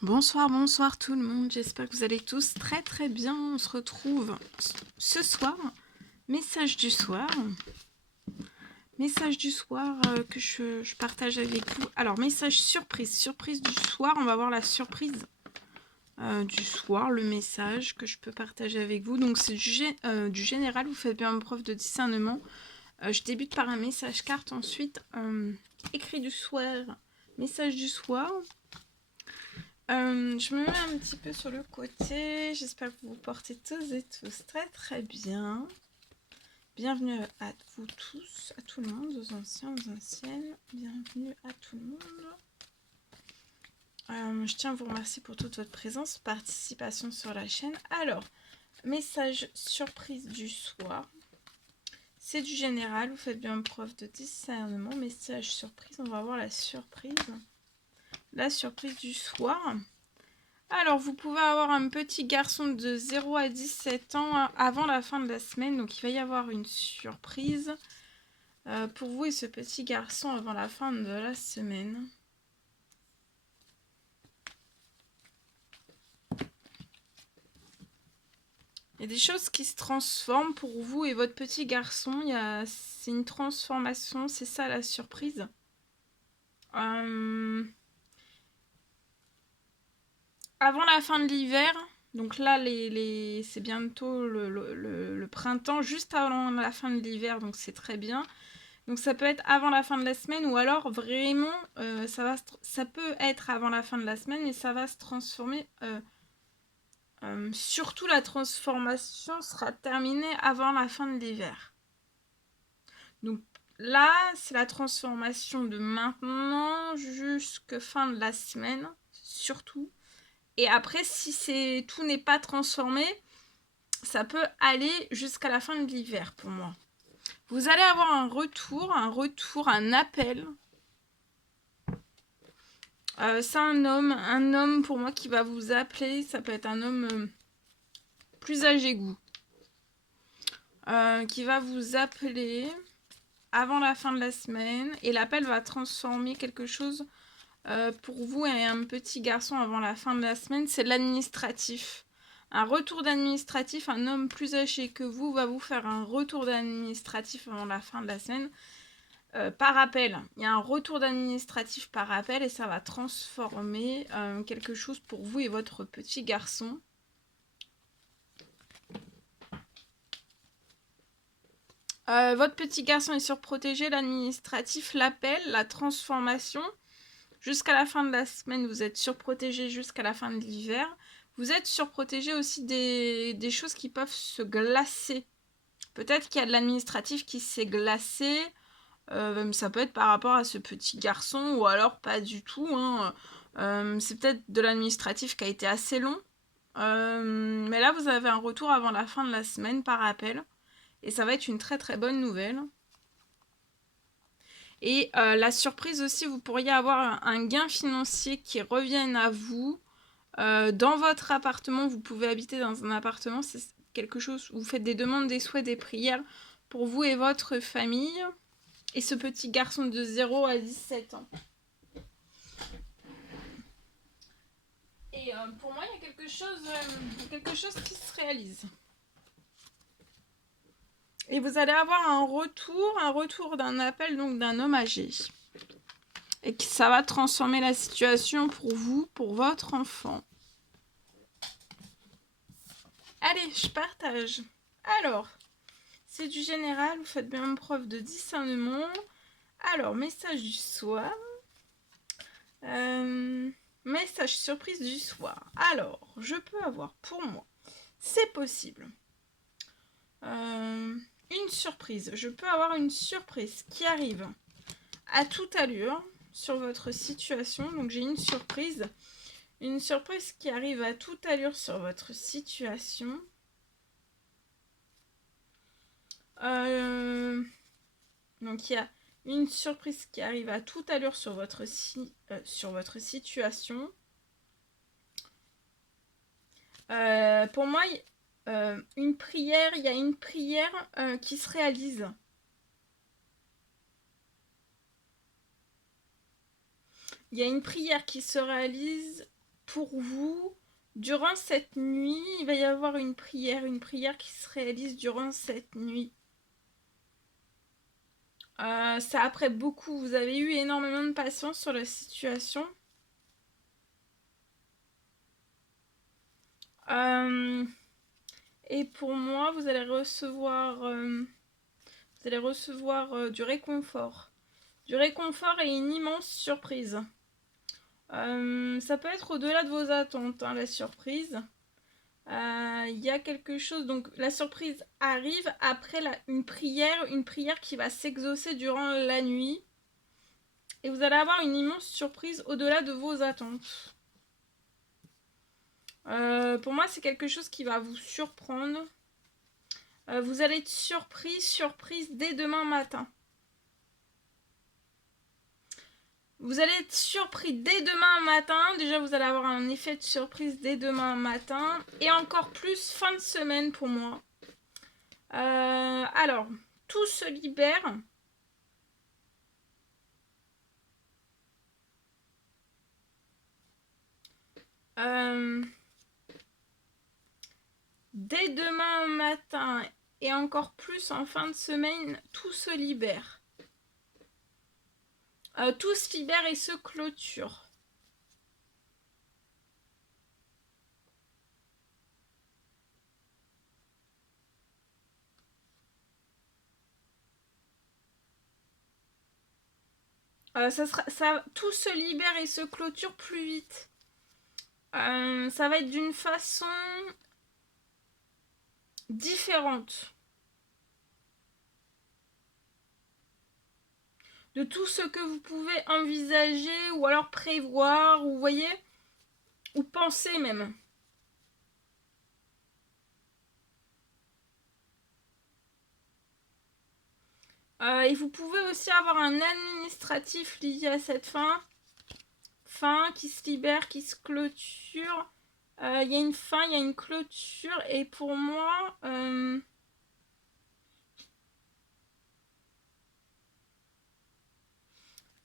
Bonsoir, bonsoir tout le monde, j'espère que vous allez tous très très bien. On se retrouve ce soir, message du soir. Message du soir que je partage avec vous. Alors, message surprise, surprise du soir, on va voir la surprise du soir, le message que je peux partager avec vous. Donc c'est du général, vous faites bien preuve de discernement. Je débute par un message carte, ensuite écrit du soir, message du soir. Je me mets un petit peu sur le côté. J'espère que vous vous portez tous et tous très très bien. Bienvenue à vous tous, à tout le monde, aux anciens, aux anciennes. Bienvenue à tout le monde. Je tiens à vous remercier pour toute votre présence, participation sur la chaîne. Alors, message surprise du soir. C'est du général, vous faites bien preuve de discernement. Message surprise, on va voir la surprise. La surprise du soir. Alors, vous pouvez avoir un petit garçon de 0 à 17 ans avant la fin de la semaine. Donc, il va y avoir une surprise pour vous et ce petit garçon avant la fin de la semaine. Il y a des choses qui se transforment pour vous et votre petit garçon. C'est une transformation, c'est ça la surprise. Avant la fin de l'hiver, donc là, c'est bientôt le printemps, juste avant la fin de l'hiver, donc c'est très bien. Donc ça peut être avant la fin de la semaine ou alors vraiment, ça peut être avant la fin de la semaine, mais ça va se transformer. Surtout la transformation sera terminée avant la fin de l'hiver. Donc là, c'est la transformation de maintenant jusqu'à fin de la semaine, surtout. Et après, si tout n'est pas transformé, ça peut aller jusqu'à la fin de l'hiver pour moi. Vous allez avoir un retour, un appel. C'est un homme pour moi qui va vous appeler. Ça peut être un homme plus âgé que vous. Qui va vous appeler avant la fin de la semaine. Et l'appel va transformer quelque chose pour vous et un petit garçon avant la fin de la semaine. C'est l'administratif. Un retour d'administratif, un homme plus âgé que vous va vous faire un retour d'administratif avant la fin de la semaine. Par appel, il y a un retour d'administratif par appel et ça va transformer quelque chose pour vous et votre petit garçon. Votre petit garçon est surprotégé, l'administratif, l'appel, la transformation. Jusqu'à la fin de la semaine, vous êtes surprotégé jusqu'à la fin de l'hiver. Vous êtes surprotégé aussi des choses qui peuvent se glacer. Peut-être qu'il y a de l'administratif qui s'est glacé. Ça peut être par rapport à ce petit garçon ou alors pas du tout. C'est peut-être de l'administratif qui a été assez long. Mais là, vous avez un retour avant la fin de la semaine par appel. Et ça va être une très très bonne nouvelle. Et la surprise aussi, vous pourriez avoir un gain financier qui revienne à vous. Dans votre appartement, vous pouvez habiter dans un appartement, c'est quelque chose où vous faites des demandes, des souhaits, des prières pour vous et votre famille. Et ce petit garçon de 0 à 17 ans. Et pour moi, il y a quelque chose qui se réalise. Et vous allez avoir un retour d'un appel donc d'un homme âgé. Et que ça va transformer la situation pour vous, pour votre enfant. Allez, je partage. Alors, c'est du général, vous faites bien preuve de discernement. Alors, message du soir. Message surprise du soir. Alors, je peux avoir pour moi, c'est possible. Une surprise. Je peux avoir une surprise qui arrive à toute allure sur votre situation. Donc, j'ai une surprise. Une surprise qui arrive à toute allure sur votre situation. Donc, il y a une surprise qui arrive à toute allure sur votre situation. Pour moi, une prière, il y a une prière qui se réalise. Il y a une prière qui se réalise pour vous, durant cette nuit, il va y avoir une prière qui se réalise durant cette nuit. Ça après beaucoup, vous avez eu énormément de patience sur la situation. Et pour moi, vous allez recevoir du réconfort. Du réconfort et une immense surprise. Ça peut être au-delà de vos attentes, hein, la surprise. Il y a quelque chose, donc la surprise arrive après une prière qui va s'exaucer durant la nuit. Et vous allez avoir une immense surprise au-delà de vos attentes. Pour moi, c'est quelque chose qui va vous surprendre. Vous allez être surprise dès demain matin. Vous allez être surpris dès demain matin. Déjà, vous allez avoir un effet de surprise dès demain matin. Et encore plus fin de semaine pour moi. Alors, tout se libère. Dès demain matin et encore plus en fin de semaine, tout se libère. Tout se libère et se clôture. Tout se libère et se clôture plus vite. Ça va être d'une façon différente de tout ce que vous pouvez envisager ou alors prévoir, ou voyez, ou penser même. Et vous pouvez aussi avoir un administratif lié à cette fin qui se libère, qui se clôture. Il y a une fin, il y a une clôture, et pour moi,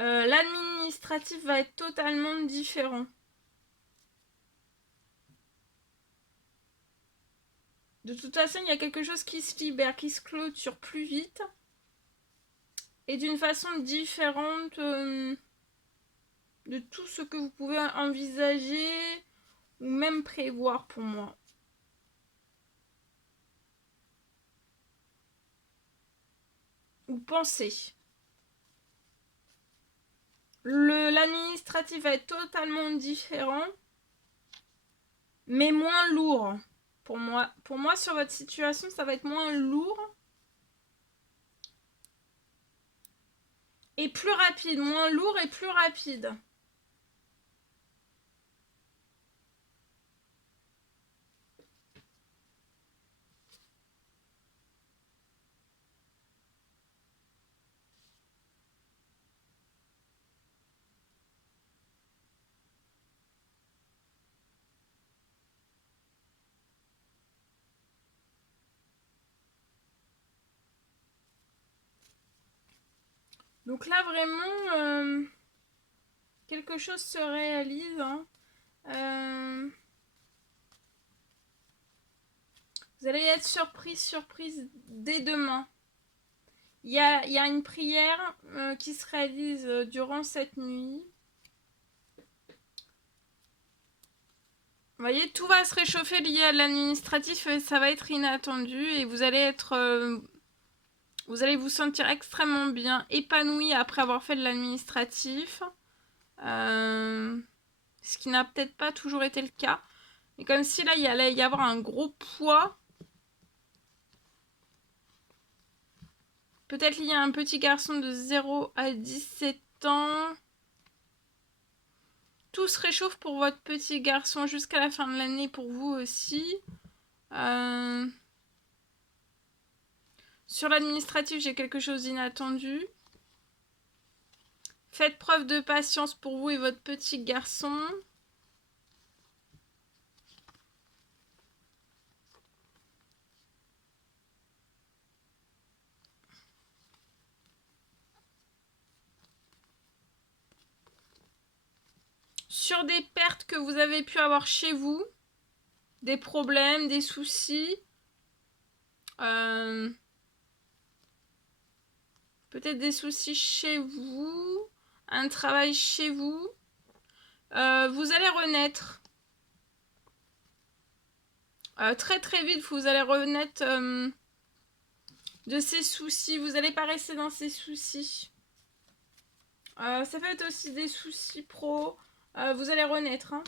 l'administratif va être totalement différent. De toute façon, il y a quelque chose qui se libère, qui se clôture plus vite et d'une façon différente de tout ce que vous pouvez envisager ou même prévoir pour moi. Ou penser. L'administratif va être totalement différent, mais moins lourd. Pour moi, sur votre situation, ça va être moins lourd et plus rapide. Moins lourd et plus rapide. Donc là, vraiment, quelque chose se réalise. Hein. Vous allez être surprise dès demain. Il y a une prière qui se réalise durant cette nuit. Vous voyez, tout va se réchauffer lié à l'administratif et ça va être inattendu et vous allez vous sentir extrêmement bien épanoui après avoir fait de l'administratif. Ce qui n'a peut-être pas toujours été le cas. Mais comme si là, il allait y avoir un gros poids. Peut-être lié à un petit garçon de 0 à 17 ans. Tout se réchauffe pour votre petit garçon jusqu'à la fin de l'année, pour vous aussi. Sur l'administratif, j'ai quelque chose d'inattendu. Faites preuve de patience pour vous et votre petit garçon. sur des pertes que vous avez pu avoir chez vous, des problèmes, des soucis, peut-être des soucis chez vous, un travail chez vous, vous allez renaître. Très très vite, vous allez renaître de ces soucis, vous n'allez pas rester dans ces soucis. Ça peut être aussi des soucis pro, vous allez renaître. Hein.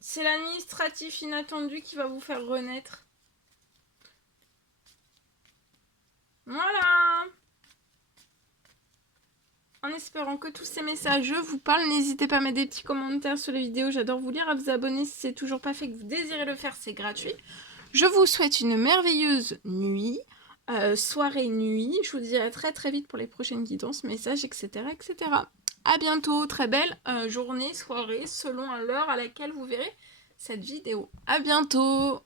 C'est l'administratif inattendu qui va vous faire renaître. Voilà. En espérant que tous ces messages vous parlent, n'hésitez pas à mettre des petits commentaires sur les vidéos, j'adore vous lire, à vous abonner si c'est toujours pas fait, que vous désirez le faire, c'est gratuit. Je vous souhaite une merveilleuse nuit, soirée, nuit, je vous dis à très très vite pour les prochaines guidances, messages, etc. etc. À bientôt, très belle journée, soirée, selon l'heure à laquelle vous verrez cette vidéo. À bientôt.